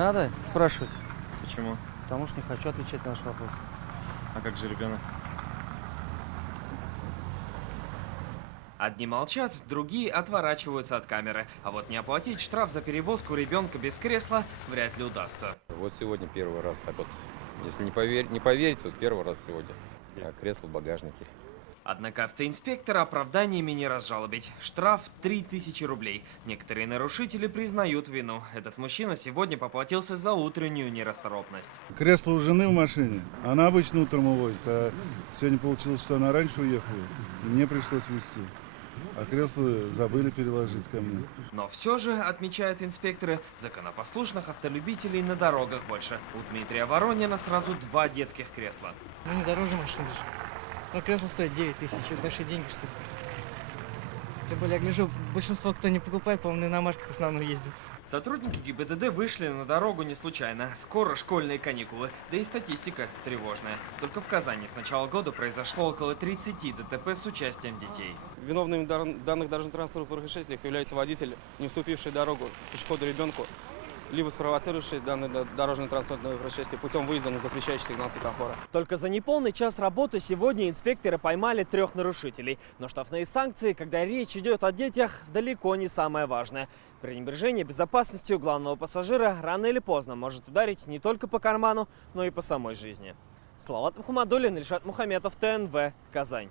надо спрашивать. Почему? Потому что не хочу отвечать на ваш вопрос. А как же ребенок? Одни молчат, другие отворачиваются от камеры. А вот не оплатить штраф за перевозку ребенка без кресла вряд ли удастся. Вот сегодня первый раз так вот, если не поверить, вот первый раз сегодня. Кресло в багажнике. Однако автоинспектора оправданиями не разжалобить. Штраф 3000 рублей. Некоторые нарушители признают вину. Этот мужчина сегодня поплатился за утреннюю нерасторопность. Кресло у жены в машине. Она обычно утром увозит, а сегодня получилось, что она раньше уехала. Мне пришлось везти. А кресло забыли переложить ко мне. Но все же, отмечают инспекторы, законопослушных автолюбителей на дорогах больше. У Дмитрия Воронина сразу 2 детских кресла. Ну не дороже машины же. Но кресло стоит 9000, это большие деньги, что ли. Тем более, я гляжу, большинство, кто не покупает, по-моему, на иномарках в основном ездят. Сотрудники ГИБДД вышли на дорогу не случайно. Скоро школьные каникулы, да и статистика тревожная. Только в Казани с начала года произошло около 30 ДТП с участием детей. Виновными данных дорожно-транспортных происшествий являются водитель, не уступивший дорогу пешеходу ребенку, либо спровоцировавший данное дорожно-транспортное происшествие путем выезда на запрещающий сигнал светофора. Только за неполный час работы сегодня инспекторы поймали 3 нарушителей. Но штрафные санкции, когда речь идет о детях, далеко не самое важное. Пренебрежение безопасностью главного пассажира рано или поздно может ударить не только по карману, но и по самой жизни. Салават Мухаммадуллин, Ильшат Мухаметов, ТНВ, Казань.